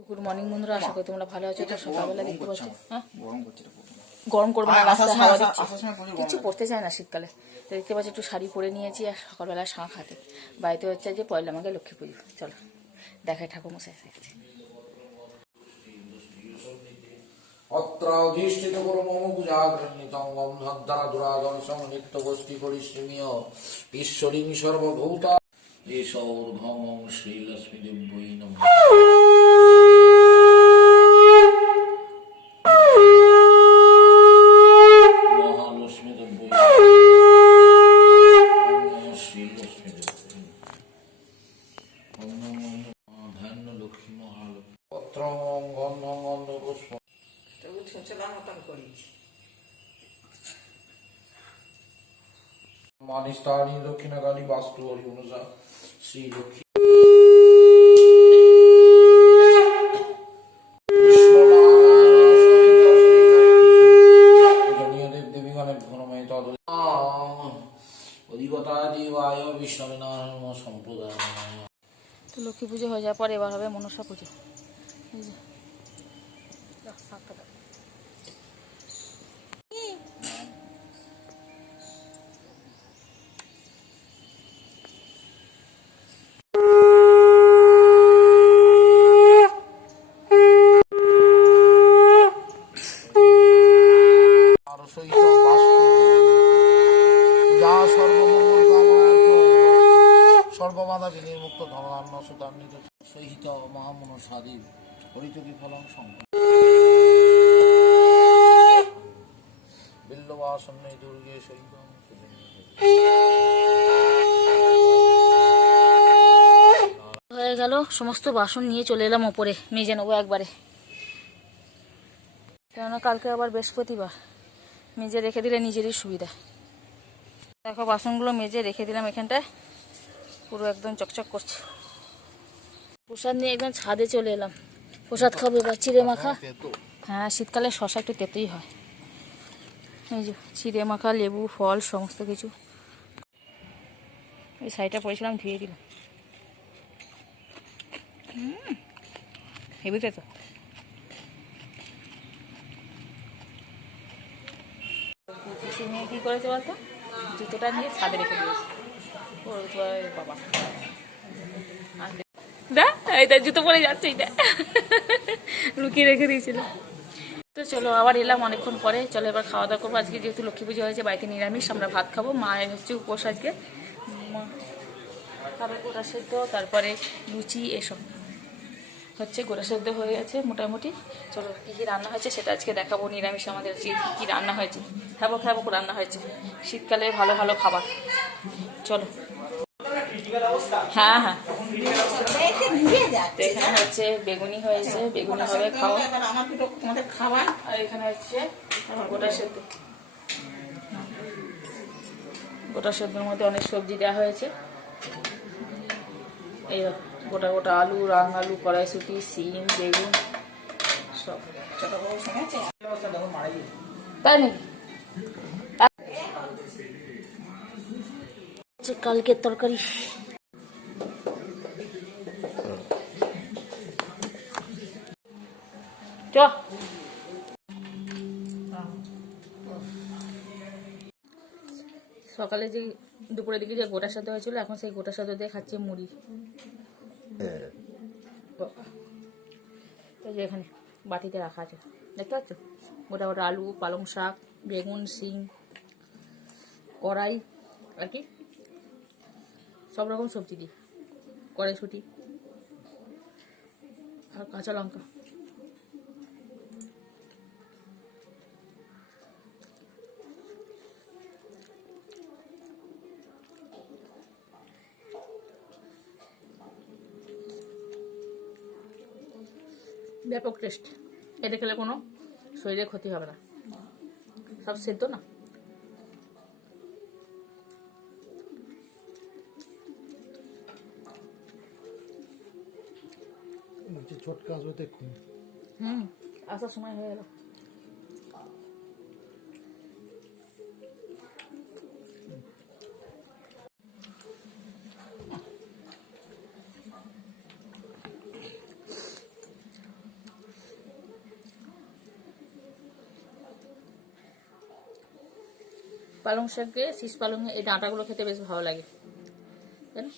Good morning বন্ধুরা, আশা করি তোমরা ভালো আছো। তো সকালবেলা দেখতে পাচ্ছ গরম করবে না, রাস্তায় হাওয়া দিচ্ছে, কিছু পড়তে চায় না শীতকালে। তো দেখতে পাচ্ছি একটু শাড়ি পরে নিয়েছি আর সকালবেলা শাঁখ হাতে। বাড়িতে হচ্ছে যে পয়লা মাঘে লক্ষ্মী পুজো। চলো দেখাই ঠাকুরমশাই। অত্রাধিষ্ঠিত মম পূজাগ্রহীতঙ্গম ধদ্ধারা দুরাগম নিত্য গোষ্ঠী পরিশ্রমীয় ঈশ্বরীং সর্বভূতা এষৌর্ধম শ্রীলক্ষ্মী দেব্যৈ নমঃ। মহালক্ষ্মী দেব্যৈ নমঃ। শ্রীলক্ষ্মী দেব্যৈ নমঃ। ধ্যান লক্ষ্মী মহালক্ষ্মী পত্রং গন্ধং গন্ধ পুষ্প মানিস্তানি দক্ষিণাকালী বাস্তু হরি অনুজা শ্রী লক্ষ্মী দেবীগণের ঘনময় তদ অধিগতা দেবায় বিষ্ণুনারায়ণ সম্প্রদায়। তো লক্ষ্মী পুজো হয়ে যাওয়ার পর এবার হবে মনসা পুজো। সর্ববাধা বিনির্মুক্ত ধর্মান্ন সুতান্বিত সহিত মহামনসাদি হরিচকি ফলং সংখ্যা বিল্লবাসন্নে দুর্গে সহিত হয়ে গেল। সমস্ত বাসন নিয়ে চলে এলাম ওপরে, মেজে নেবো একবারে, কেননা কালকে আবার বৃহস্পতিবার। মেজে রেখে দিলে নিজেরই সুবিধা। দেখো বাসনগুলো মেজে রেখে দিলাম এখানটায়, পুরো একদম চকচক করছে। প্রসাদ নিয়ে একদম ছাদে চলে এলাম, প্রসাদ খাবো এবার। চিড়ে মাখা, হ্যাঁ শীতকালে শশা একটু তেতেই হয়। এই যে চিড়ে মাখা, লেবু, ফল সমস্ত কিছু। এই শাড়িটা পরেছিলাম, ধুয়ে দিলাম। হেবিতে তো মেয়ে কী করেছে বলতো, জুতোটা নিয়ে ছাদে রেখে দিয়েছে। বাবা দা এইটা জুতো পরে যাচ্ছে, এইটা লুকিয়ে রেখে দিয়েছিল। তো চলো আবার এলাম অনেকক্ষণ পরে। চলো এবার খাওয়া দাওয়া করবো। আজকে যেহেতু লক্ষ্মী পুজো হয়েছে, বাড়িতে নিরামিষ, আমরা ভাত খাবো। মায়ের হচ্ছে উপোস আজকে, খাবে গোটা সেদ্ধ, তারপরে লুচি এসব হচ্ছে। গোটা সেদ্ধ হয়ে গেছে মোটামুটি। চলো কী কী রান্না হয়েছে সেটা আজকে দেখাবো। নিরামিষ আমাদের আজকে কী কী রান্না হয়েছে, খাবো রান্না হয়েছে শীতকালে ভালো ভালো খাবার। চলো। হ্যাঁ হ্যাঁ, তো এখানে হচ্ছে বেগুনি হয়েছে, বেগুনি হবে খাওয়া। আর এখানে হচ্ছে গোটা সেদ্ধ। গোটা সেদ্ধর মধ্যে অনেক সবজি দেওয়া হয়েছে। এই গোটা গোটা আলু, রাং আলু, কড়াইশুঁটি, সিম, বেগুন সব। তাই নাকি? কালকের তরকারি। চ সকালে যে দুপুরের দিকে যে গোটা সেদ্ধ হয়েছিল, এখন সেই গোটা সেদ্ধ দিয়ে খাচ্ছি মুড়ি। এই যে এখানে বাটিতে রাখা আছে, দেখতে পাচ্ছ? গোটা গোটা আলু, পালং শাক, বেগুন, শিম, কড়াই আর কি সব রকম সবজি দিই, কড়াইশুঁটি আর কাঁচা লঙ্কা। ব্যাপক টেস্ট। এটা খেলে কোনো শরীরে ক্ষতি হবে না, সব সেদ্ধ না। ছোটকা আসবে দেখুন। আসার সময় হয়ে গেল। পালং শাকে, শীষ পালংয়ে এই ডাঁটাগুলো খেতে বেশ ভালো লাগে, তাই না?